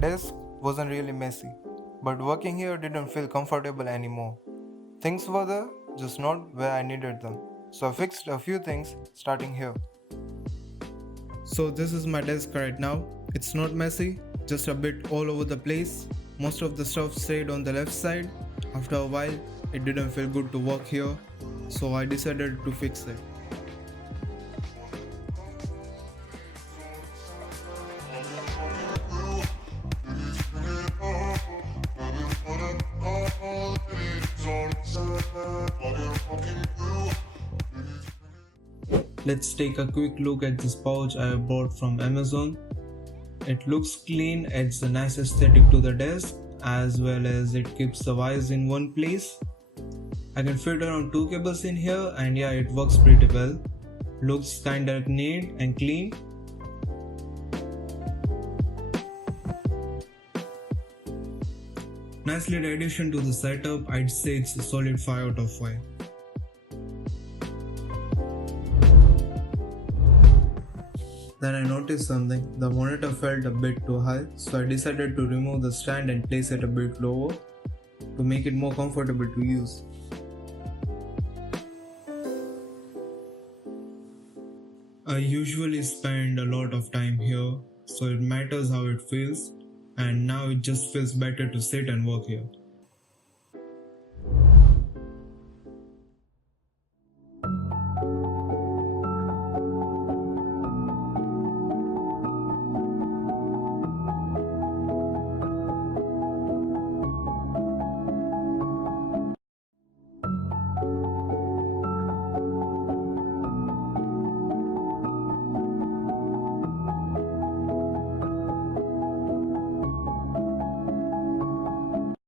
desk wasn't really messy, but working here didn't feel comfortable anymore. Things were there, just not where I needed them. So I fixed a few things starting here. So this is my desk right now. It's not messy, just a bit all over the place. Most of the stuff stayed on the left side. After a while, it didn't feel good to work here, so I decided to fix it. Let's take a quick look at this pouch I bought from Amazon. It looks clean, adds a nice aesthetic to the desk, as well as it keeps the wires in one place. I can fit around 2 cables in here, and yeah, it works pretty well. Looks kinda neat and clean. Nice little addition to the setup. I'd say it's a solid 5 out of 5. Then I noticed something. The monitor felt a bit too high, so I decided to remove the stand and place it a bit lower to make it more comfortable to use. I usually spend a lot of time here, so it matters how it feels, and now it just feels better to sit and work here.